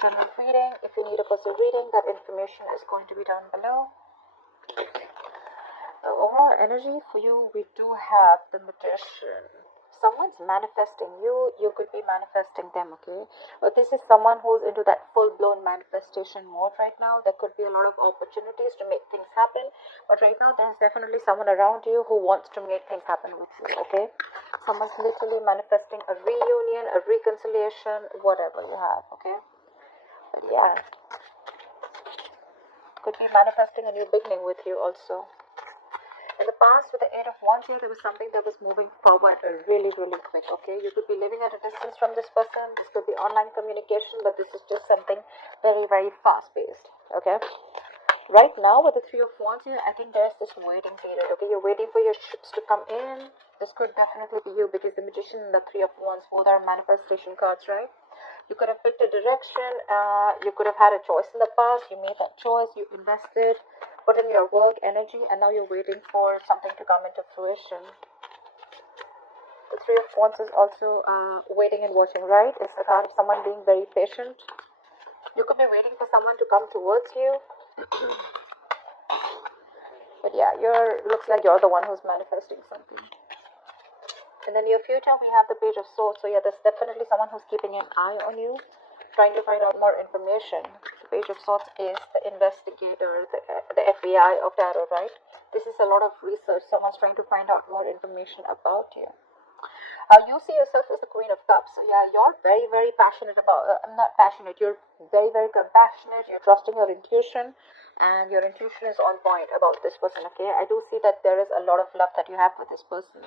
general reading. If you need a personal reading, that information is going to be down below. The overall energy for you, we do have the Magician. Someone's manifesting you, you could be manifesting them, okay? But this is someone who's into that full-blown manifestation mode right now. There could be a lot of opportunities to make things happen, but right now there's definitely someone around you who wants to make things happen with you, okay? Someone's literally manifesting a reunion, a reconciliation, whatever you have, okay? But yeah, could be manifesting a new beginning with you also. In the past, with the Eight of Wands here, there was something that was moving forward really, really quick, okay? You could be living at a distance from this person. This could be online communication, but this is just something very, very fast-paced, okay? Right now, with the Three of Wands here, I think there's this waiting period, okay? You're waiting for your ships to come in. This could definitely be you, because the Magician and the Three of Wands both are manifestation cards, right? You could have picked a direction. You could have had a choice in the past. You made that choice. You invested, put in your work, energy, and now you're waiting for something to come into fruition. The Three of Wands is also waiting and watching, right? It's the card of someone being very patient. You could be waiting for someone to come towards you. But yeah, looks like you're the one who's manifesting something. In the near future, we have the Page of Swords. So yeah, there's definitely someone who's keeping an eye on you, trying to find out more information. The Page of Swords is the investigator, the FBI of tarot, right? This is a lot of research. Someone's trying to find out more information about you. You see yourself as the Queen of Cups. So yeah, you're very, very passionate about, not passionate, you're very, very compassionate. You're trusting your intuition, and your intuition is on point about this person, okay? I do see that there is a lot of love that you have for this person.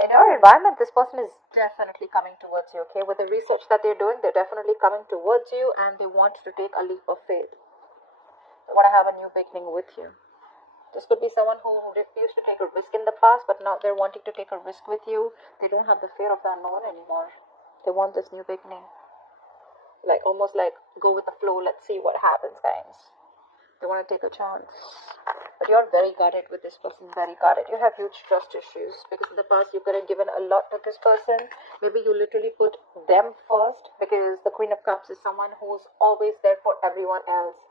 In your environment, this person is definitely coming towards you, okay? With the research that they're doing, they're definitely coming towards you, and they want to take a leap of faith. They want to have a new beginning with you. This could be someone who refused to take a risk in the past, but now they're wanting to take a risk with you. They don't have the fear of the unknown anymore. They want this new beginning. Like, almost like, go with the flow, let's see what happens, guys. They want to take a chance. But you're very guarded with this person, very guarded. You have huge trust issues, because in the past you could have given a lot to this person. Maybe you literally put them first, because the Queen of Cups is someone who's always there for everyone else.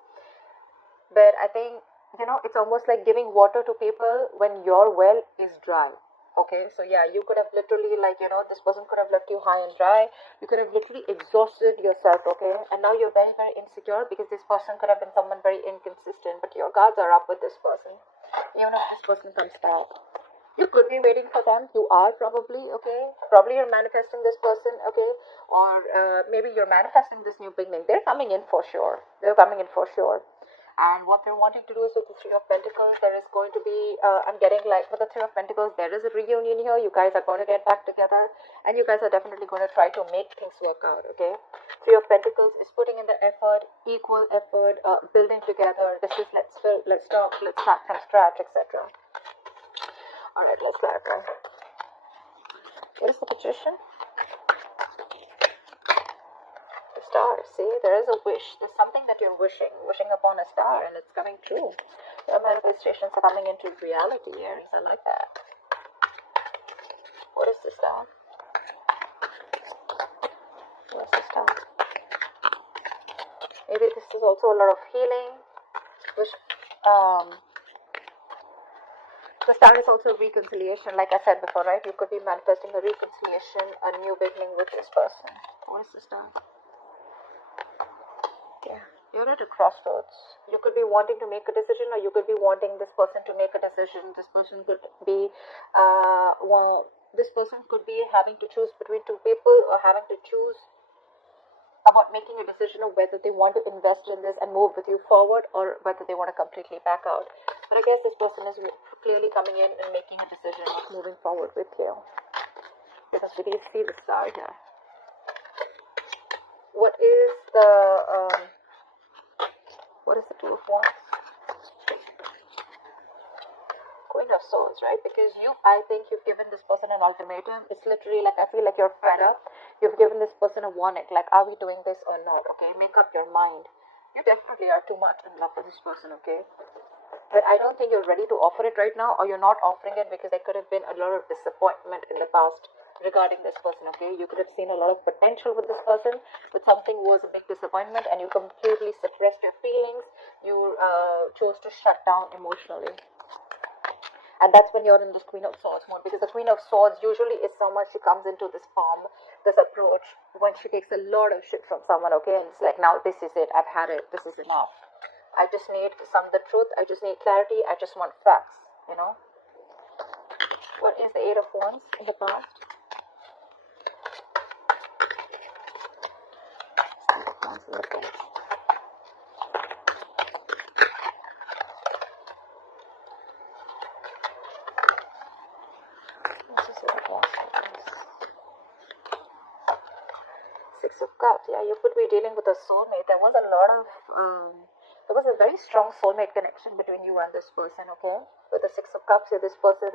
But I think, it's almost like giving water to people when your well is dry. Okay, so yeah, you could have literally, this person could have left you high and dry. You could have literally exhausted yourself, okay? And now you're very, very insecure, because this person could have been someone very inconsistent, but your guards are up with this person. Even if this person comes back, you could be waiting for them. You are probably, okay? Probably you're manifesting this person, okay? Or maybe you're manifesting this new beginning. They're coming in for sure. They're coming in for sure. And what they're wanting to do is, with the Three of Pentacles, there is going to be, I'm getting like, with the Three of Pentacles, there is a reunion here. You guys are going to get back together, and you guys are definitely going to try to make things work out, okay? Three of Pentacles is putting in the effort, equal effort, building together. This is let's talk, let's start from scratch, etc. Alright, let's clarify. What is the Magician? Star. See, there is a wish. There's something that you're wishing upon a star, and it's coming true. Your manifestations are coming into reality, Aries. I like that. What is the star? What's the star? Maybe this is also a lot of healing. Which, the star is also reconciliation. Like I said before, right? You could be manifesting a reconciliation, a new beginning with this person. What is the star? Yeah, you're at a crossroads. You could be wanting to make a decision, or you could be wanting this person to make a decision. This person could be, this person could be having to choose between two people, or having to choose about making a decision of whether they want to invest in this and move with you forward, or whether they want to completely back out. But I guess this person is clearly coming in and making a decision of moving forward with you, because we did see the star here. What is the Two of Wands? Queen of Swords, right? Because I think you've given this person an ultimatum. It's literally like, I feel like you're fed up. You've given this person a warning, like, are we doing this or not, okay? Make up your mind. You definitely are too much in love with this person, okay? But I don't think you're ready to offer it right now, or you're not offering it because there could have been a lot of disappointment in the past. regarding this person, okay? You could have seen a lot of potential with this person, but something was a big disappointment and you completely suppressed your feelings. You chose to shut down emotionally. And that's when you're in this Queen of Swords mode, because the Queen of Swords usually is someone, she comes into this form, this approach, when she takes a lot of shit from someone, okay? And it's like, now this is it, I've had it, this is enough. I just need the truth, I just need clarity, I just want facts, you know? What is the Eight of Wands in the past? Six of Cups. Yeah, you could be dealing with a soulmate. There was a very strong soulmate connection between you and this person, okay? With the Six of Cups, this person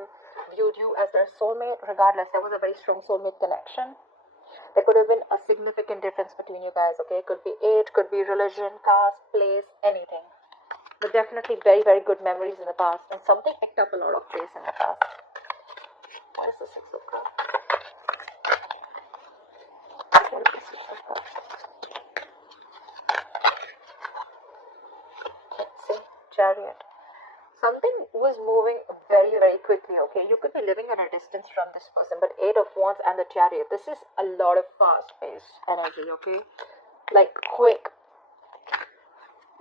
viewed you as their soulmate. Regardless, there was a very strong soulmate connection. There could have been a significant difference between you guys, okay? It could be age, could be religion, caste, place, anything. But definitely very, very good memories in the past. And something picked up a lot of place in the past. What is the Six of Cups? What is the Six of Cups? Let's see. Chariot. Something was moving very, very quickly, okay? You could be living at a distance from this person, but Eight of Wands and the Chariot. This is a lot of fast-paced energy, okay? Like, quick.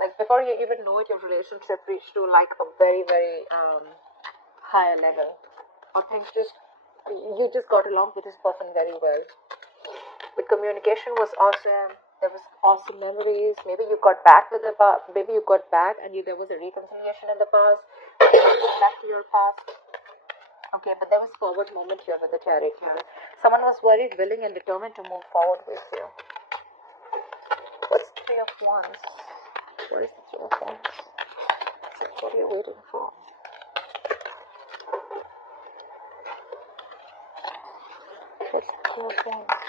Like, before you even know it, your relationship reached to, like, a very, very higher level. Or things you just got along with this person very well. The communication was awesome. There was awesome memories. Maybe you got back with maybe you got back and there was a reconciliation in the past. You went back to your past. Okay, but there was forward moment here with the Chariot here. Someone was very willing and determined to move forward with you. What's the Three of Wands? What is the Three of Wands? What are you waiting for? It's the Three of Wands.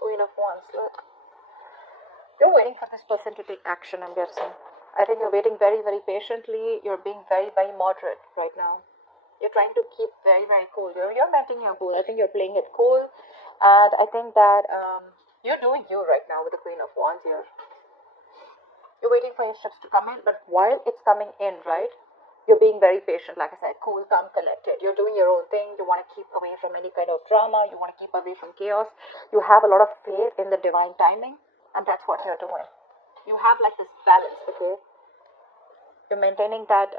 Queen of Wands, look. You're waiting for this person to take action, I'm guessing. I think you're waiting very, very patiently. You're being very, very moderate right now. You're trying to keep very, very cool. You're maintaining your cool. I think you're playing it cool. And I think that you're doing you right now with the Queen of Wands here. You're waiting for your ships to come in, but while it's coming in, right, you're being very patient. Like I said, cool, calm, collected. You're doing your own thing. You want to keep away from any kind of drama. You want to keep away from chaos. You have a lot of faith in the divine timing, and that's what you're doing. You have like this balance, okay? You're maintaining that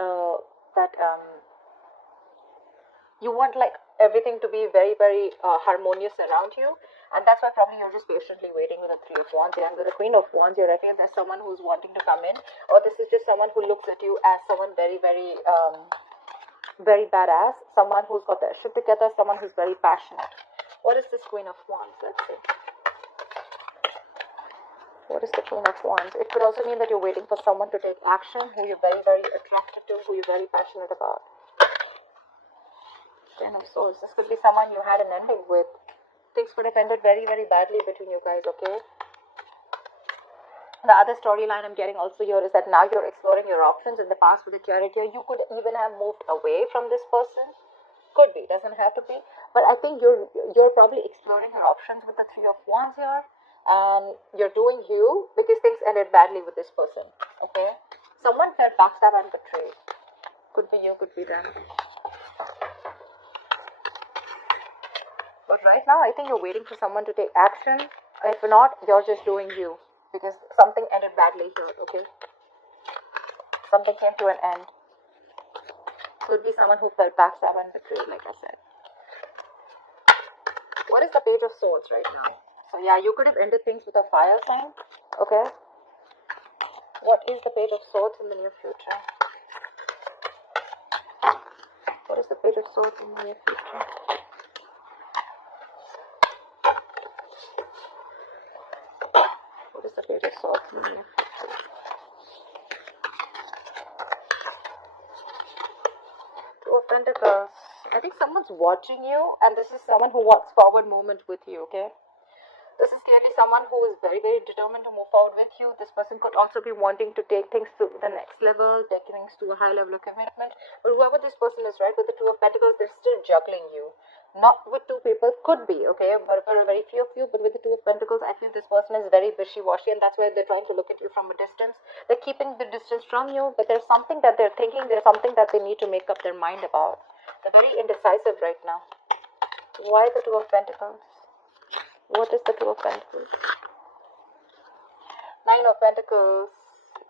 you want like everything to be very, very harmonious around you, and that's why probably you're just patiently waiting with the Three of Wands. And with the Queen of Wands, you're right here. There's someone who's wanting to come in, or this is just someone who looks at you as someone very, very, very badass. Someone who's got their shit together. Someone who's very passionate. What is this Queen of Wands? Let's see. What is the Queen of Wands? It could also mean that you're waiting for someone to take action, who you're very, very attracted to, who you're very passionate about. Ten of Swords. This could be someone you had an ending with. Things could have ended very, very badly between you guys, okay? The other storyline I'm getting also here is that now you're exploring your options. In the past with the Chariot here, you could even have moved away from this person. Could be, doesn't have to be. But I think you're probably exploring your options with the Three of Wands here. You're doing you because things ended badly with this person, okay? Someone felt backstabbed and betrayed. Could be you, could be them. But right now, I think you're waiting for someone to take action. If not, you're just doing you. Because something ended badly here, okay? Something came to an end. Could be someone who felt backstabbed and betrayed, like I said. What is the Page of Swords right now? So yeah, you could have ended things with a fire sign, okay? What is the Page of Swords in the near future? What is the Page of Swords in the near future? What is the Page of Swords in the near future? Two of Pentacles. I think someone's watching you, and this is someone who wants forward movement with you, okay? This is clearly someone who is very, very determined to move forward with you. This person could also be wanting to take things to the next level, take things to a high level of commitment. But whoever this person is, right, with the Two of Pentacles, they're still juggling you. Not with two people, could be, okay, but for very few of you. But with the Two of Pentacles, I feel this person is very wishy-washy, and that's why they're trying to look at you from a distance. They're keeping the distance from you, but there's something that they're thinking, there's something that they need to make up their mind about. They're very indecisive right now. Why the Two of Pentacles? What is the Two of Pentacles? Nine of Pentacles.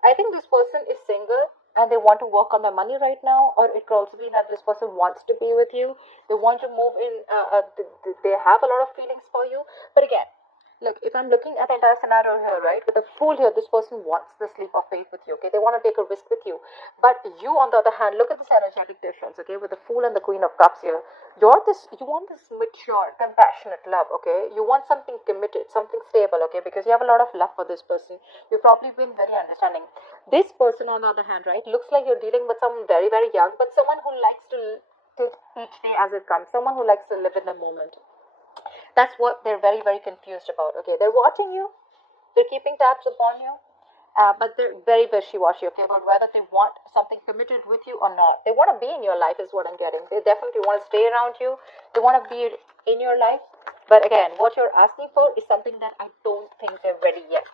I think this person is single and they want to work on their money right now, or it could also be that this person wants to be with you. They want to move in, they have a lot of feelings for you. But again, look, if I'm looking at the entire scenario here, right, with the Fool here, this person wants this leap of faith with you, okay? They want to take a risk with you. But you, on the other hand, look at this energetic difference, okay? With the Fool and the Queen of Cups here, you want this mature, compassionate love, okay? You want something committed, something stable, okay? Because you have a lot of love for this person. You've probably been very understanding. This person, on the other hand, right, looks like you're dealing with someone very, very young, but someone who likes to take each day as it comes, someone who likes to live in the moment. That's what they're very, very confused about, okay? They're watching you, they're keeping tabs upon you, but they're very wishy-washy, okay, about whether they want something committed with you or not. They want to be in your life is what I'm getting. They definitely want to stay around you. They want to be in your life. But again, what you're asking for is something that I don't think they're ready yet.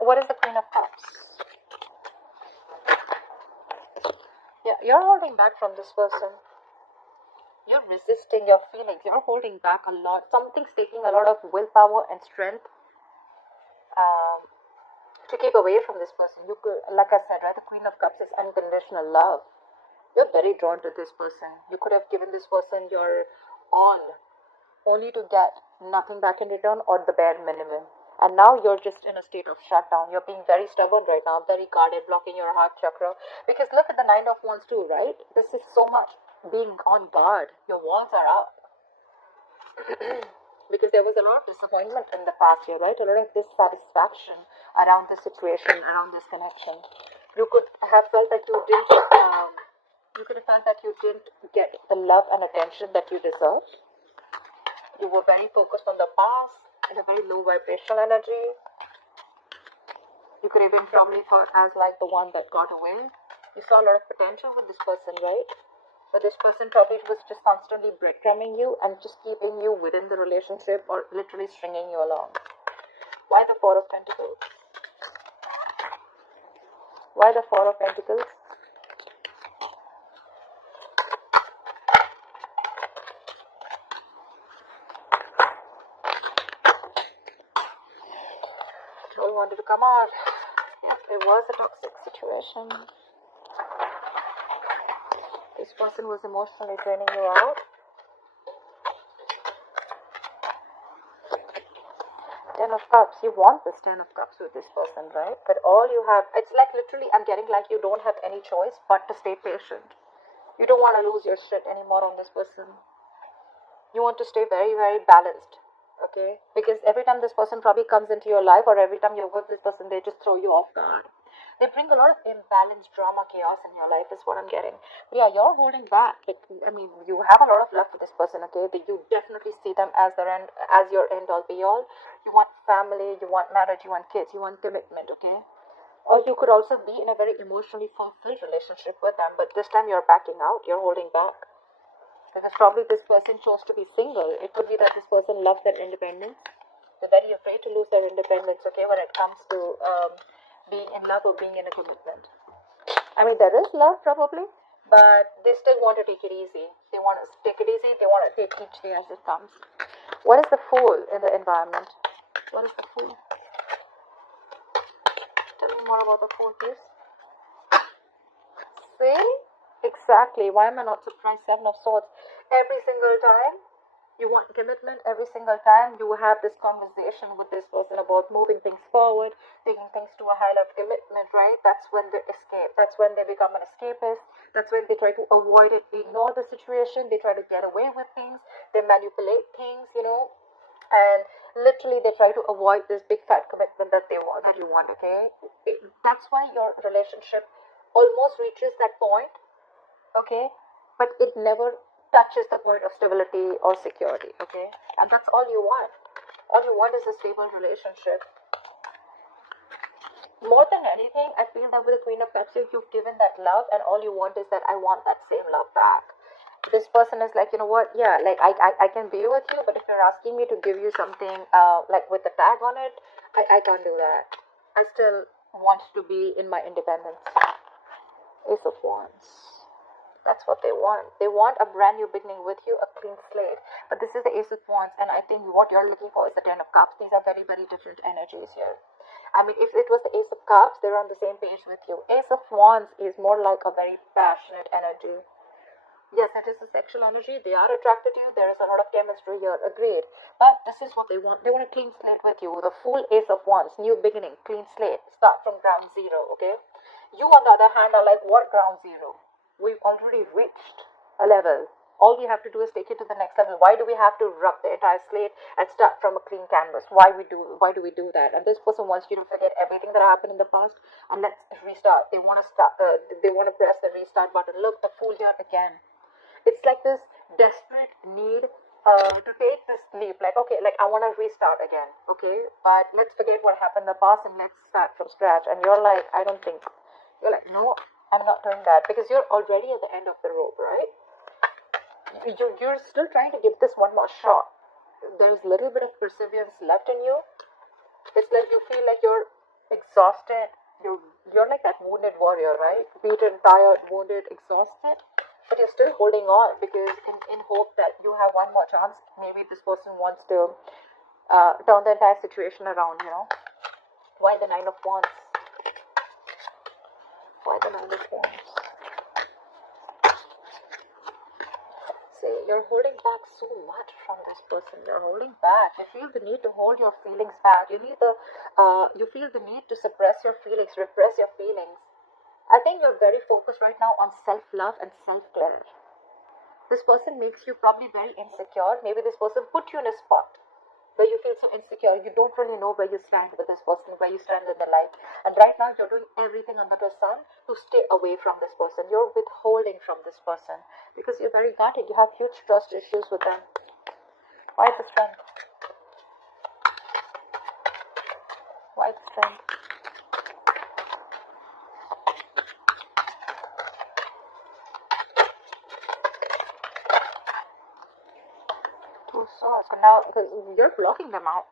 What is the Queen of Cups? Yeah, you're holding back from this person. You're resisting your feelings. You're holding back a lot. Something's taking a lot of willpower and strength to keep away from this person. You could, like I said, right, the Queen of Cups is unconditional love. You're very drawn to this person. You could have given this person your all, only to get nothing back in return or the bare minimum. And now you're just in a state of shutdown. You're being very stubborn right now, very guarded, blocking your heart chakra. Because look at the Nine of Wands too, right? This is so much being on guard. Your walls are up. Because there was a lot of disappointment in the past year, right? A lot of dissatisfaction around this situation, around this connection. You could have felt that you didn't get the love and attention that you deserved. You were very focused on the past, in a very low vibrational energy. You could even probably thought as like the one that got away. You saw a lot of potential with this person, right? But this person probably was just constantly breadcrumbing you and just keeping you within the relationship or literally stringing you along. Why the Four of Pentacles? Why the Four of Pentacles? We wanted to come out. Yep, it was a toxic situation. This person was emotionally draining you out. Ten of Cups. You want this Ten of Cups with this person, right? But all you have, it's like literally, I'm getting like you don't have any choice but to stay patient. You don't want to lose your shit anymore on this person. You want to stay very, very balanced, okay? Because every time this person probably comes into your life or every time you're with this person, they just throw you off guard. They bring a lot of imbalance, drama, chaos in your life is what I'm getting. But yeah, you're holding back. I mean, you have a lot of love for this person, okay? But you definitely see them as your end all be all. You want family, you want marriage, you want kids, you want commitment, okay? Or you could also be in a very emotionally fulfilled relationship with them, but this time you're backing out, you're holding back. Because probably this person chose to be single. It could be that this person loves their independence. They're very afraid to lose their independence, okay, when it comes to being in love or being in a commitment. I mean, there is love probably, but they still want to take it easy. They want to take it easy. They want to take each day as it comes. What is the Fool in the environment? What is the Fool? Tell me more about the Fool, please. See? Exactly. Why am I not surprised? Seven of Swords. Every single time you want commitment, every single time you have this conversation with this person about moving things forward, taking things to a high level commitment, right? That's when they escape. That's when they become an escapist. That's when they try to avoid it, ignore the situation. They try to get away with things. They manipulate things, and literally they try to avoid this big fat commitment that you want, okay? That's why your relationship almost reaches that point, okay, but it never touches the point of stability or security, okay? And that's all you want. All you want is a stable relationship. More than anything, I feel that with the Queen of Cups, you've given that love, and all you want is that I want that same love back. This person is like, you know what, yeah, like I can be with you, but if you're asking me to give you something like with the tag on it, I can't do that. I still want to be in my independence. Ace of Wands. That's what they want. They want a brand new beginning with you, a clean slate. But this is the Ace of Wands, and I think what you're looking for is the Ten of Cups. These are very, very different energies here. I mean, if it was the Ace of Cups, they're on the same page with you. Ace of Wands is more like a very passionate energy. Yes, it is a sexual energy. They are attracted to you. There is a lot of chemistry here. Agreed. But this is what they want. They want a clean slate with you. The full Ace of Wands. New beginning. Clean slate. Start from ground zero. Okay? You, on the other hand, are like, what ground zero? We've already reached a level. All we have to do is take it to the next level. Why do we have to rub the entire slate and start from a clean canvas? Why do we do that? And this person wants you to forget everything that happened in the past and let's restart. They want to start. They want to press the restart button. Look, the Fool here again. It's like this desperate need to take this leap. Like, okay, like I want to restart again. Okay, but let's forget what happened in the past and let's start from scratch. And you're like, I don't think. You're like, no, I'm not doing that, because you're already at the end of the rope, right? You're still trying to give this one more shot. There's a little bit of perseverance left in you. It's like you feel like you're exhausted. You're like that wounded warrior, right? Beaten, tired, wounded, exhausted. But you're still holding on because in hope that you have one more chance. Maybe this person wants to turn the entire situation around, you know. Why the Nine of Wands? Why the Nine of Wands? See, you're holding back so much from this person. You're holding back. You feel the need to hold your feelings back. You feel the need to suppress your feelings, repress your feelings. I think you're very focused right now on self-love and self-care. This person makes you probably very insecure. Maybe this person put you in a spot where you feel so insecure. You don't really know where you stand with this person, where you stand in their life. And right now you're doing everything under the sun to stay away from this person. You're withholding from this person because you're very guarded. You have huge trust issues with them. Why the strength? Why the strength? So now, because you're blocking them out.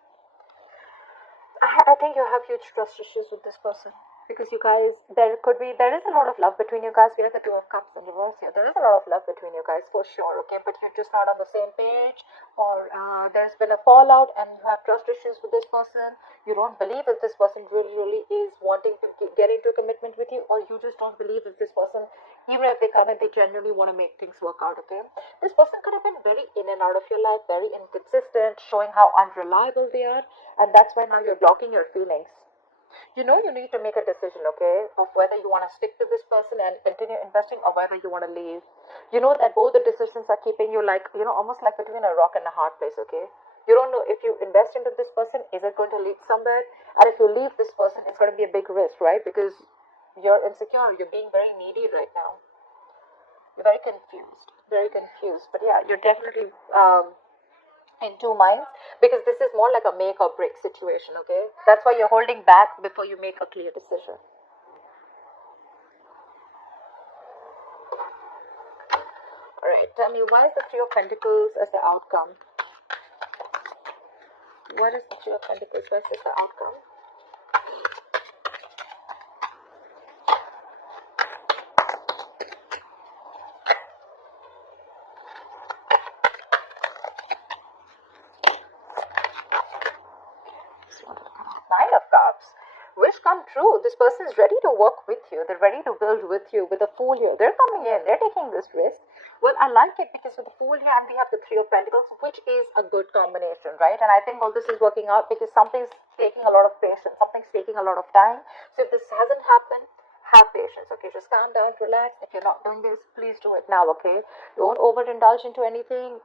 I think you have huge trust issues with this person. Because you guys, there is a lot of love between you guys. We have the Two of Cups in reverse here. There is a lot of love between you guys for sure, okay? But you're just not on the same page, or there's been a fallout and you have trust issues with this person. You don't believe if this person really is wanting to get into a commitment with you, or you just don't believe if this person, even if they come and they genuinely want to make things work out, okay? This person could have been very in and out of your life, very inconsistent, showing how unreliable they are, and that's why now you're blocking your feelings. You know you need to make a decision, okay, of whether you want to stick to this person and continue investing or whether you want to leave. You know that both the decisions are keeping you like, you know, almost like between a rock and a hard place, okay? You don't know if you invest into this person, is it going to lead somewhere? And if you leave this person, it's going to be a big risk, right? Because you're insecure, you're being very needy right now. You're very confused. But yeah, you're definitely in two minds, because this is more like a make or break situation, okay? That's why you're holding back before you make a clear decision. Alright, tell me, why is the Three of Pentacles as the outcome? What is the Three of Pentacles? Why is this the outcome? Nine of Cups. Wish come true. This person is ready to work with you. They're ready to build with you. With the Fool here, they're coming in. They're taking this risk. Well, I like it because with the Fool here and we have the Three of Pentacles, which is a good combination, right? And I think all this is working out because something's taking a lot of patience. Something's taking a lot of time. So if this hasn't happened, have patience, okay? Just calm down, relax. If you're not doing this, please do it now, okay? Don't overindulge into anything.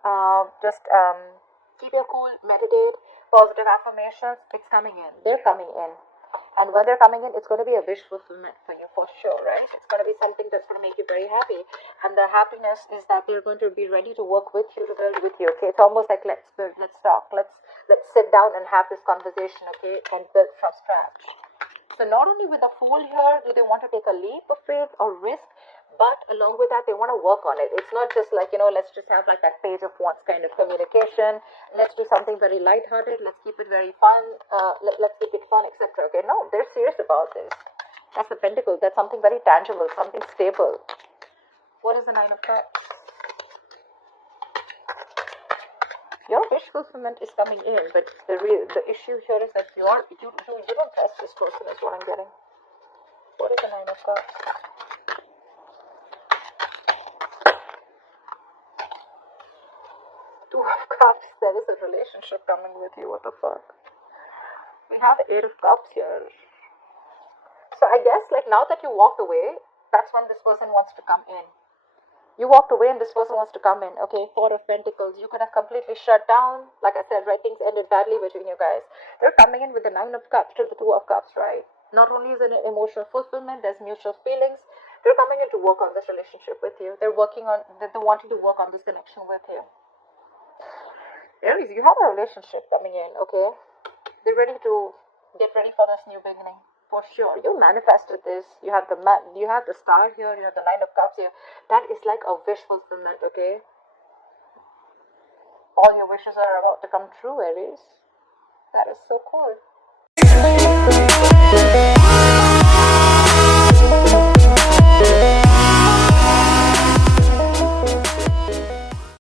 Just keep your cool, meditate, positive affirmations. It's coming in. They're coming in. And when they're coming in, it's going to be a wish fulfillment for you for sure, right? It's going to be something that's going to make you very happy. And the happiness is that they're going to be ready to work with you, to build with you, okay? It's almost like let's build, let's talk, let's sit down and have this conversation, okay? And build from scratch. So not only with the Fool here do they want to take a leap of faith or risk, but along with that, they want to work on it. It's not just like, let's just have like that page of wands kind of communication. Let's do something very lighthearted. Let's keep it very fun. Let's keep it fun, etc. Okay, no, they're serious about this. That's the Pentacle. That's something very tangible, something stable. What is the Nine of Cups? Your wish fulfillment is coming in, but the issue here is that you don't trust this person, is what I'm getting. What is the Nine of Cups? Two of Cups. There is a relationship coming with you. What the fuck? We have the Eight of Cups here. So I guess like now that you walked away, that's when this person wants to come in. You walked away and this person wants to come in. Okay, Four of Pentacles. You could have completely shut down. Like I said, right, things ended badly between you guys. They're coming in with the Nine of Cups to the Two of Cups, right? Not only is it an emotional fulfillment, there's mutual feelings. They're coming in to work on this relationship with you. They're wanting to work on this connection with you. Aries, you have a relationship coming in, okay? They're ready to get ready for this new beginning. For sure. You manifested this. You have the Star here, you have the Nine of Cups here. That is like a wish fulfillment, okay? All your wishes are about to come true, Aries. That is so cool.